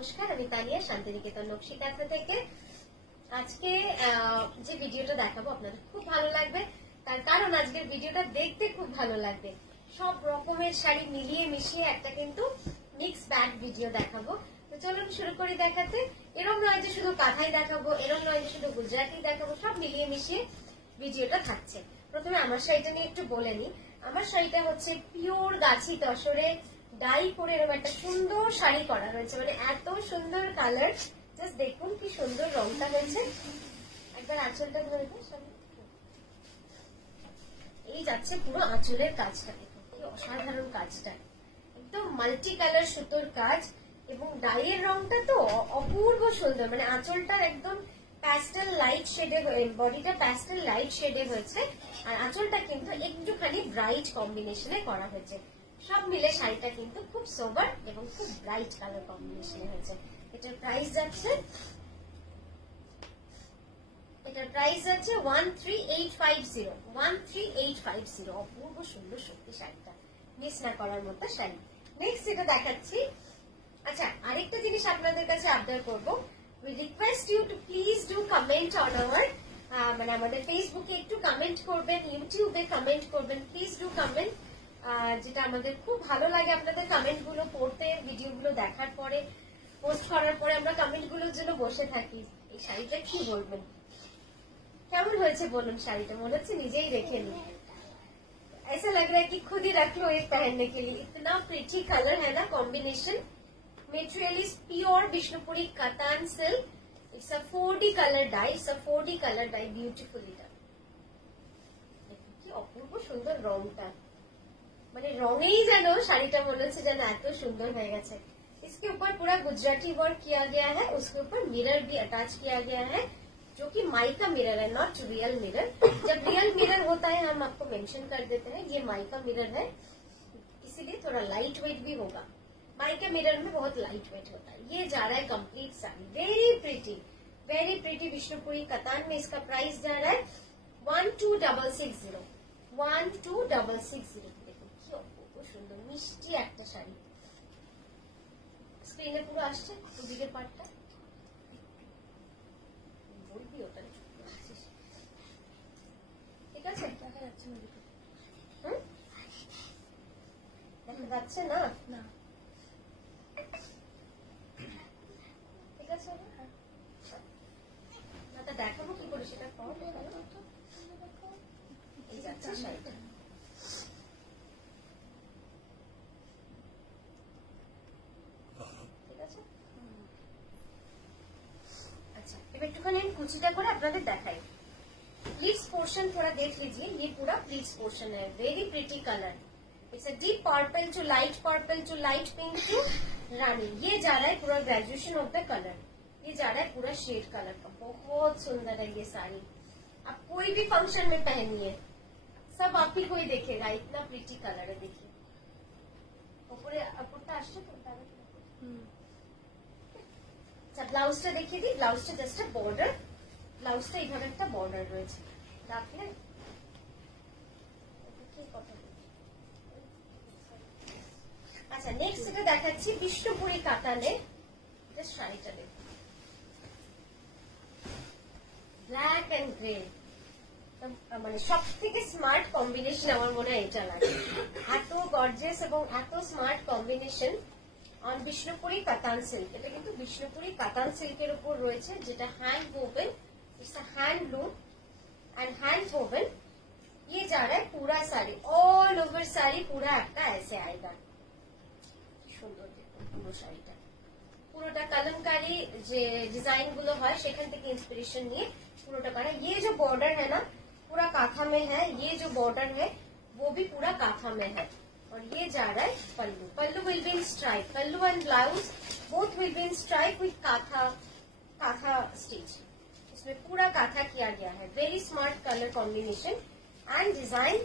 নমস্কার, আমি তানিয়া শান্তিনিকেতন নকশিকাঁথা থেকে। আজকে যে ভিডিওটা দেখাবো আপনাদের খুব ভালো লাগবে, তার কারণ আজকের ভিডিওটা দেখতে খুব ভালো লাগবে। সব রকমের শাড়ি মিলিয়ে মিশিয়ে একটা কিন্তু মিক্স ব্যাগ ভিডিও দেখাবো। তো চলুন শুরু করি দেখাতে। এরকম নয় যে শুধু কাঁথাই দেখাবো, এরকম নয় যে শুধু গুজরাটি দেখাবো, সব মিলিয়ে মিশিয়ে ভিডিওটা থাকছে। প্রথমে আমার শাড়িটা নিয়ে একটু বলে নি। আমার শাড়িটা হচ্ছে পিওর গাছি তসরে ডাই করে এরকম একটা সুন্দর শাড়ি করা হয়েছে, মানে এত সুন্দর কালার। জাস্ট দেখুন কি সুন্দর রংটা হয়েছে। একবার আঁচলটা ধরে এই যাচ্ছে পুরো আঁচলের কাজটা, দেখুন কি অসাধারণ কাজটা, একদম মাল্টি কালার সুতোর কাজ এবং ডাইয়ের রংটা তো অপূর্ব সুন্দর। মানে আঁচলটার একদম প্যাস্টেল লাইট শেডে, বডিটা প্যাস্টেল লাইট শেডে হয়েছে, আর আঁচলটা কিন্তু একটুখানি ব্রাইট কম্বিনেশনে করা হয়েছে। সব মিলে শাড়িটা কিন্তু খুব সোবার এবং খুব ব্রাইট কালার কম্বিনেশনে হয়েছে। এটার প্রাইস যাচ্ছে 13850। 13850, অপূর্ব সুন্দর সত্যি শাড়িটা, মিস না করার মতো শাড়ি। নেক্সট যেটা দেখাচ্ছি, আচ্ছা আরেকটা জিনিস আপনাদের কাছে আবদার করবো, we request you to please do comment on our মানে আমাদের ফেসবুকে একটু কমেন্ট করবেন, ইউটিউবে কমেন্ট করবেন, প্লিজ ডু কমেন্ট। যেটা আমাদের খুব ভালো লাগে আপনাদের কমেন্ট গুলো পড়তে, ভিডিও গুলো দেখার পরে, পোস্ট করার পরে আমরা কমেন্ট গুলোর জন্য বসে থাকি। এই শাড়িটা কি বলবেন, কেমন হয়েছে বলুন শাড়িটা? মনে হচ্ছে নিজেই রেখে নি, ऐसा लग रहा है कि खुद ही रख लो एक पहनने के लिए। इतना प्रिटी कलर है ना, combination. Material is pure Vishnupuri Katan silk. It's a 4D color dye. It's a 4D color dye, beautifully done. কি অপূর্ব সুন্দর রংটা, মানে রঙেই যেন শাড়িটা মনে হচ্ছে যেন এত সুন্দর হয়ে গেছে। इसके ऊपर पूरा गुजराती वर्क किया गया है, उसके ऊपर मिरर भी अटैच किया गया है, जो कि माइका मिरर है, नॉट रियल मिरर। जब रियल मिरर होता है हम आपको मेंशन कर देते हैं, ये माइका मिरर है, इसीलिए थोड़ा लाइट वेट भी होगा। माइका मिरर में बहुत लाइट वेट होता है। ये जा रहा है complete sari, very pretty Vishnupuri कतान में। इसका प्राइस जा रहा है 12660। 12660। देखो কি অপূর্ব সুন্দর মিষ্টি একটা শাড়ি। স্ক্রিনে পুরো আসছে দুদিকের পাটটা, বলবি ওটা ঠিক আছে? দেখা যাচ্ছে না, দেখা যাচ্ছে না, না ঠিক আছে। না দেখাবো কি করে সেটা, এই যাচ্ছে শাড়িটা। ঠিক আছে, अच्छा अब একটুখানি আমি কুচিটা করে আপনাদের দেখাই। प्लीट्स पोर्शन थोड़ा देख लीजिए, ये पूरा प्लीट्स पोर्शन है, very pretty colour. It's a deep purple to light pink to rani. ये जा रहा है पूरा ग्रेजुएशन ऑफ द कलर, ये जा रहा है पूरा शेड कलर का। बहुत सुंदर है ये साड़ी, आप कोई भी फंक्शन में पहनिए, सब आप ही कोई देखेगा, इतना प्रिटी कलर है। देखिए ऊपर अपुरटा আসছে তো, আচ্ছা ব্লাউজটা দেখিয়ে দিই। ব্লাউজটা জাস্ট একটা বর্ডার, ব্লাউজটা এইভাবে একটা বর্ডার রয়েছে, রাখলে আচ্ছা। নেক্সট যেটা দেখাচ্ছি বিষ্ণুপুরি কাতানে, শাড়িটা দেখুন, ব্ল্যাক এন্ড গ্রে, মানে সব থেকে স্মার্ট কম্বিনেশন আমার মনে হয় এটা লাগে। এত গর্জিয়াস এবং এত স্মার্ট কম্বিনেশন অন বিষ্ণুপুরি কাতান সিল্ক। এটা কিন্তু বিষ্ণুপুরি কাতান সিল্কের উপর রয়েছে, যেটা hand woven, it's a handloom and hand woven. ये जा रहा है पूरा साड़ी, ऑल ओवर साड़ी पूरा একটা ऐसे आएगा। সুন্দর দেখুন পুরো শাড়িটা, পুরোটা कलमकारी যে ডিজাইন গুলো হয় সেখান থেকে इंस्पिरेशन নিয়ে পুরোটা करा। ये जो बॉर्डर है ना पूरा काथा में है, ये जो बॉर्डर है वो भी पूरा काथा में है। और ये जा रहा है pallu, pallu will be in stripe, pallu and blouse both will be in stripe with kantha stitch. इसमें पूरा काथा किया गया है, very smart colour combination and design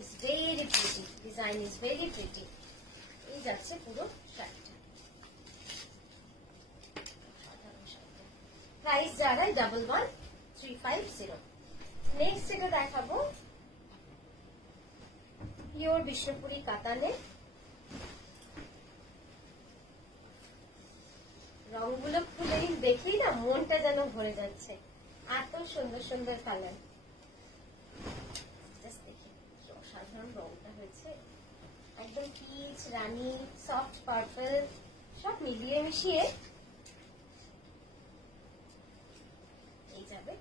is very pretty, design is very pretty. ये যাচ্ছে পুরো শাড়িটা, प्राइस जा रहा है 11350। नेक्स्ट যেটা দেখাবো পিওর বিষ্ণুপুরি কাতানে, রংগুলো খুলেই দেখলেই না মনটা যেন ভরে যাচ্ছে, এত সুন্দর সুন্দর কালার। দেখি অসাধারণ রংটা হয়েছে, একদম পিচ, রানী, সফট পার্পল সব মিলিয়ে মিশিয়ে এই যাবে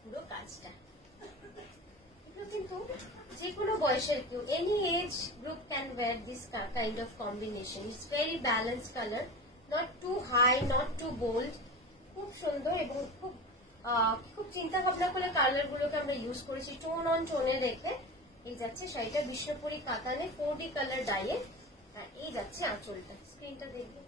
পুরো কাজটা। কিন্তু যে কোনো বয়সের কেউ, any age group can wear this kind of combination. It's very balance colour, not too high, not too bold, খুব সুন্দর এবং খুব খুব চিন্তা ভাবনা করে কালার গুলোকে আমরা ইউজ করেছি, টোন অন টোনে রেখে। এই যাচ্ছে শাড়িটা বিষ্ণুপুরি কাতানে 4D কালার ডাইয়ে, আর এই যাচ্ছে আঁচলটা। স্ক্রিনটা দেখবে,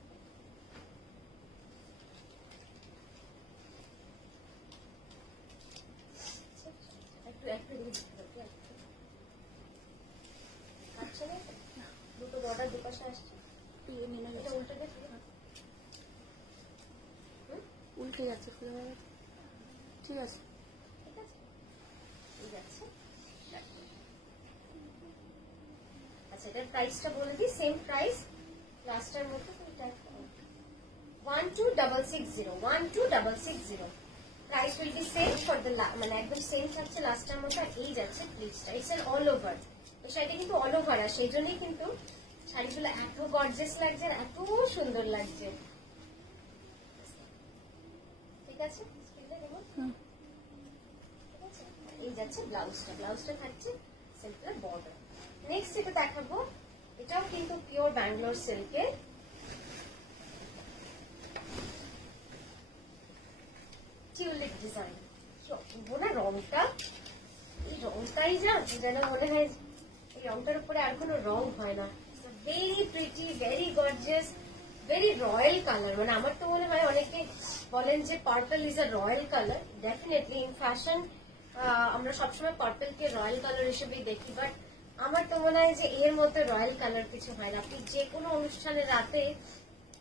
দুটো বর্ডার দুপাশে আসছে, উল্টে দেখে উল্টে যাচ্ছে, ঠিক আছে, ঠিক আছে। এই যাচ্ছে। আচ্ছা, এটার প্রাইসটা বলে দিই, সেম প্রাইস লাস্টের মতো 12660, 12660। Price will be same for the, মানে একদম সেম থাকছে লাস্টের মতো। এই যাচ্ছে প্লিজটা, ইটস এন অল ওভার। এই শাড়িটা কিন্তু অল ওভার, আর সেই জন্যই কিন্তু শাড়িগুলো এত গর্জিয়াস লাগছে, এত সুন্দর লাগছে। ঠিক আছে, এই যাচ্ছে ব্লাউজটা, ব্লাউজটা থাকছে সিম্পল বর্ডার। নেক্সট যেটা দেখাবো, এটাও কিন্তু পিওর ব্যাঙ্গালোর সিল্কের, টিউলিপ ডিজাইন। না রংটা, এই রংটাই যেন মনে হয় এই রংটার উপরে আর কোনো রং হয় না। Very pretty, very gorgeous, very royal colour. মানে আমার তো মনে হয় অনেকে বলেন যে purple is a royal colour. Definitely in fashion আমরা সবসময় পার্পলকে রয়্যাল কালার হিসেবেই দেখি, বাট আমার তো মনে হয় যে এর মধ্যে রয়্যাল কালার কিছু হয় না। আপনি যে কোনো অনুষ্ঠানে রাতে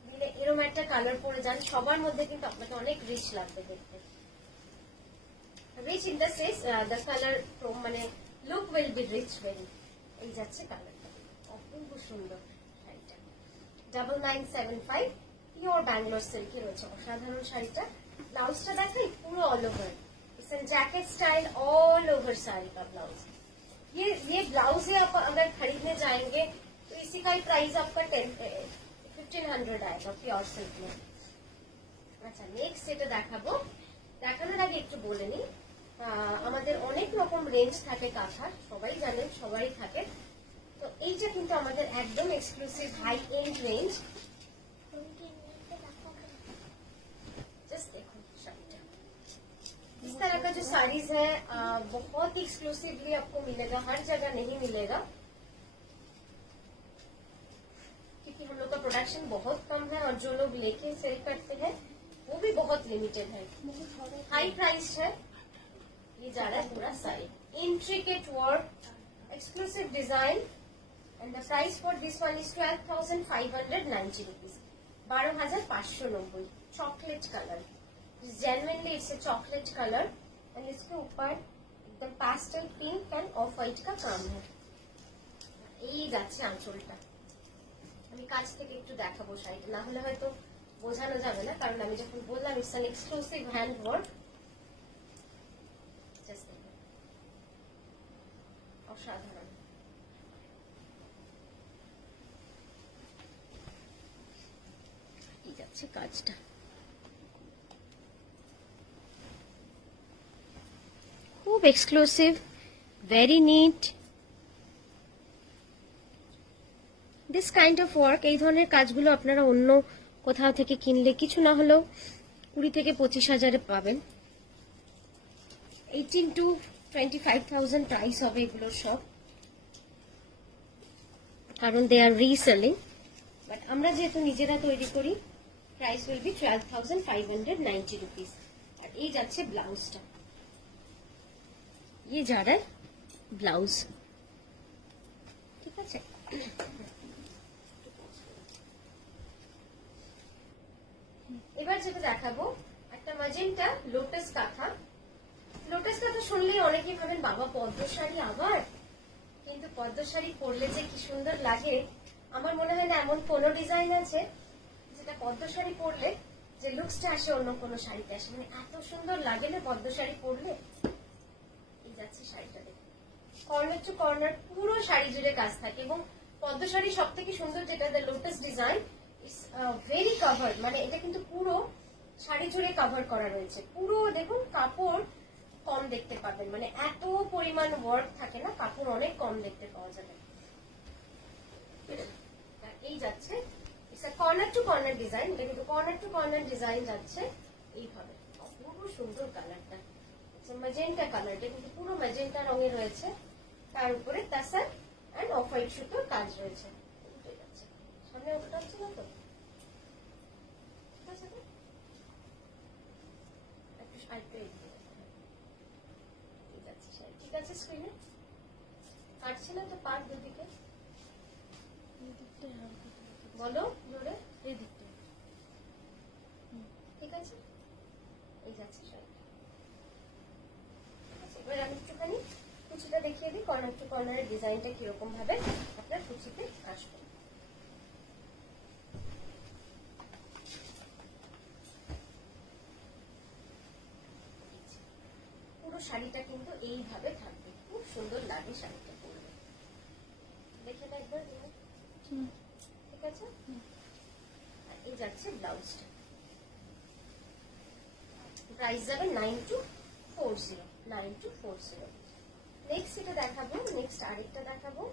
দিলে এরকম একটা কালার পরে যান, সবার মধ্যে কিন্তু আপনাকে অনেক রিচ লাগবে দেখতে। Rich in the sense the colour, মানে look will be rich very. এই যাচ্ছে কালারটা, অপূর্ব সুন্দর শাড়িটা। 9975 পিওর ব্যাঙ্গালোর সিল্কে রয়েছে অসাধারণ শাড়িটা। ब्लाउज का देखा पूरा all over, it's an jacket style all over sari का ब्लाउज। ये ब्लाउज है, आप अगर खरीदने जाएंगे तो इसी का ही प्राइस आपका 1500 आएगा प्योर सिल्क में। আচ্ছা নেক্সট যেটা দেখাবো, দেখানোর আগে একটু বলে নিই, আমাদের অনেক রকম রেঞ্জ থাকে কাঁথার, সবাই জানেন, সবাই থাকে। তো এইটা কিন্তু আমাদের একদম exclusive high and range. Just देखो शाड़ीटा, इस तरह का जो साड़ीज है बहुत ही एक्सक्लूसिवली आपको मिलेगा, हर जगह नहीं मिलेगा क्योंकि हम लोग का प्रोडक्शन बहुत कम है और जो लोग लेके सेल करते हैं वो भी बहुत लिमिटेड है, हाई प्राइस है। ये जा रहा है पूरा sari, intricate work, exclusive design, and the price for this one is 12,590 rupees, 12,590। Chocolate colour, genuinely it's a chocolate colour, and इसके ऊपर एकदम पैस्टल पिंक एंड ऑफ व्हाइट का काम है। এই যাচ্ছে আঁচলটা, আমি কাছ থেকে একটু দেখাবো শাড়িটা, না হলে হয়তো বোঝানো যাবে না, কারণ আমি যখন বললাম it's an exclusive hand work. অসাধারণ, এই যাচ্ছে কাজটা, খুব exclusive, very neat. This kind of work, এই ধরনের কাজগুলো আপনারা অন্য কোথাও থেকে কিনলে কিছু না হলেও 20 থেকে 25,000 পাবেন। 18 to 25,000 প্রাইস হবে এগুলোর সব, কারণ দে আর রিসেলিং। বাট আমরা যেহেতু নিজেরা তৈরি করি, প্রাইস উইল বি 12,590 রুপিস। আর এই যাচ্ছে ব্লাউজটা, ये जा रहा है ब्लाउज, ঠিক আছে। এবার যেটা দেখাবো একটা ম্যাজেন্টা লোটাস কাঁথা। লোটাস কাঁথা শুনলেই অনেকেই ভাবেন বাবা পদ্ম শাড়ি আবার, কিন্তু পদ্ম শাড়ি পরলে যে কি সুন্দর লাগে। আমার মনে হয় না এমন কোন ডিজাইন আছে যেটা পদ্ম শাড়ি পরলে যে লুকসটা আসে অন্য কোনো শাড়িতে আসে, মানে এত সুন্দর লাগে না পদ্ম শাড়ি পরলে। এই যাচ্ছে শাড়িটা দেখুন, কর্নার টু কর্নার পুরো শাড়ি জুড়ে কাজ থাকে, এবং পদ্ম শাড়ি সব থেকে সুন্দর যেটা lotus design, it's very covered, মানে এটা কিন্তু পুরো শাড়ি জুড়ে কভার করা রয়েছে। পুরো দেখুন কাপড় কম দেখতে পাবেন, মানে এত পরিমাণ ওয়ার্ক থাকে না, কাপড় অনেক কম দেখতে পাওয়া যাবে। এই যাচ্ছে কর্নার টু কর্নার ডিজাইন, এটা কিন্তু কর্নার টু কর্নার ডিজাইন যাচ্ছে এইভাবে, অপূর্ব সুন্দর কালারটা, ম্যাজেন্টা কালার, এটা কিন্তু পুরো ম্যাজেন্টা রঙে রয়েছে, তার উপরে তাসার এন্ড অফ হোয়াইট সুতোর কাজ রয়েছে। সামনে ওটা হচ্ছে না তো, ঠিক আছে, স্ক্রিনে কাটছে না তো, পার দুদিকে বলো জোরে, এই দিকটা ঠিক আছে। এই যাচ্ছে শাড়িটা, এবার আমি একটুখানি কুচিটা দেখিয়ে দিই, কর্নার টু কর্নারের ডিজাইনটা কিরকম ভাবে আপনার কুচিতে আসবে। পুরো শাড়িটা কিন্তু এইভাবে থাকবে, খুব সুন্দর লাগে শাড়িটা পরলে, দেখে না একবার, ঠিক আছে। আর এই যাচ্ছে ব্লাউজটা, প্রাইস যাবে 9240, 9240। নেক্সট এটা দেখাবো, নেক্সট আরেকটা দেখাবো,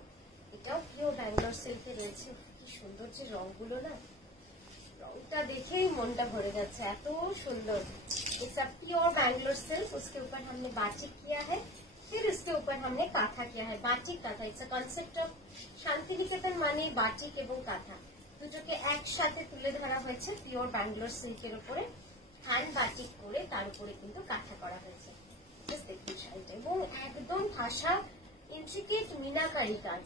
এটাও পিওর ব্যাঙ্গালোর সিল্কে রয়েছে। কি সুন্দর যে রংগুলো না, রংটা দেখেই মনটা ভরে যাচ্ছে, এত সুন্দর। इसका प्योर बैंगलोर सिल्क, उसके ऊपर हमने बाटिक किया है, फिर उसके ऊपर हमने काथा किया है, batik kantha. It's a concept of Santiniketan মানে বাটিক এবং কাঁথা দুটোকে একসাথে তুলে ধরা হয়েছে পিওর ব্যাঙ্গালোর সিল্কের উপরে, হ্যান্ড বাটিক করে তার উপরে কিন্তু কাঁথা করা হয়েছে। দেখুন শাড়িটা, এবং একদম ভাষা ইন্ট্রিকেট মিনাকারি কাজ,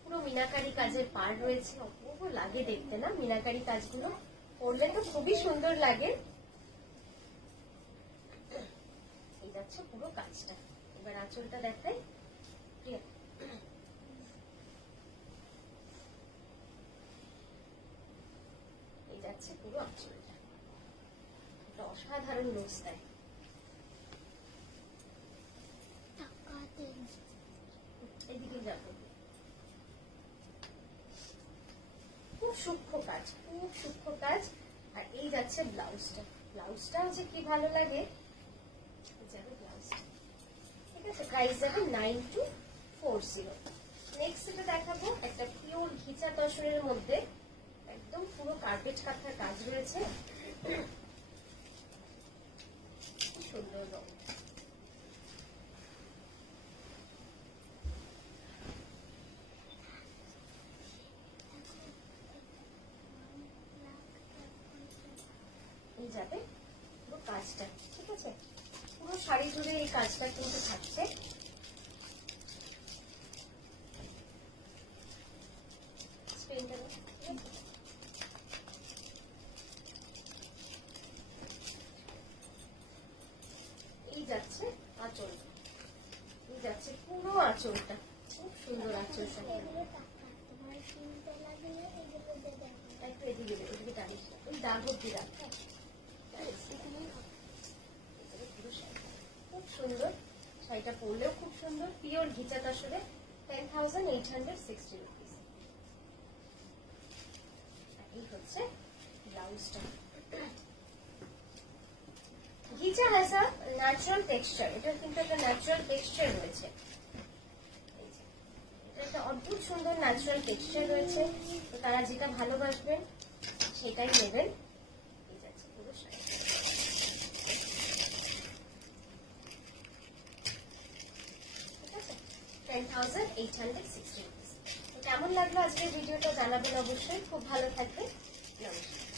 পুরো মিনাকারি কাজের পার রয়েছে, অপূর্ব লাগে দেখতে না মিনাকারি কাজগুলো, পরলে তো খুবই সুন্দর লাগে। এই যাচ্ছে পুরো কাজটা, এবার আঁচলটা দেখাই, এই যাচ্ছে পুরো আঁচলটা, একটা অসাধারণ লুকস দেয়। এদিকে যাবো, খুব সূক্ষ্ম কাজ, খুব সূক্ষ্ম কাজ। আর এই যাচ্ছে ব্লাউজটা, ব্লাউজটাও যে কি ভালো লাগে, যাবে ব্লাউজটা, ঠিক আছে। প্রাইস যাবে 9240। নেক্সট এটা দেখাবো, একটা পিওর ঘিচা তসরের মধ্যে একদম পুরো কার্পেট কাঁথার কাজ রয়েছে, সুন্দর রং। যাবে পুরো কাজটা, ঠিক আছে, পুরো শাড়ি জুড়ে এই কাজটা কিন্তু থাকছে। এই যাচ্ছে আঁচলটা, এই যাচ্ছে পুরো আঁচলটা, খুব সুন্দর আঁচলটা। একটু এদিকে এদিকে টানিস না, ওই দাগ অব্দি রাখ, খুব সুন্দর শাড়িটা পরলেও খুব সুন্দর, পিওর ঘিচা তসরে 10,860 রুপিস। এই হচ্ছে ব্লাউজটা, ঘিচা হ্যাঁ ন্যাচারাল টেক্সচার, এটা কিন্তু একটা ন্যাচারাল টেক্সচার রয়েছে, এটা একটা অদ্ভুত সুন্দর ন্যাচারাল টেক্সচার রয়েছে, তো তারা যেটা ভালোবাসবেন সেটাই নেবেন। এই যাচ্ছে পুরো শাড়ি, 10,860 রুপিস। কেমন লাগলো আজকের ভিডিওটা জানাবেন অবশ্যই, খুব ভালো থাকবে, নমস্কার।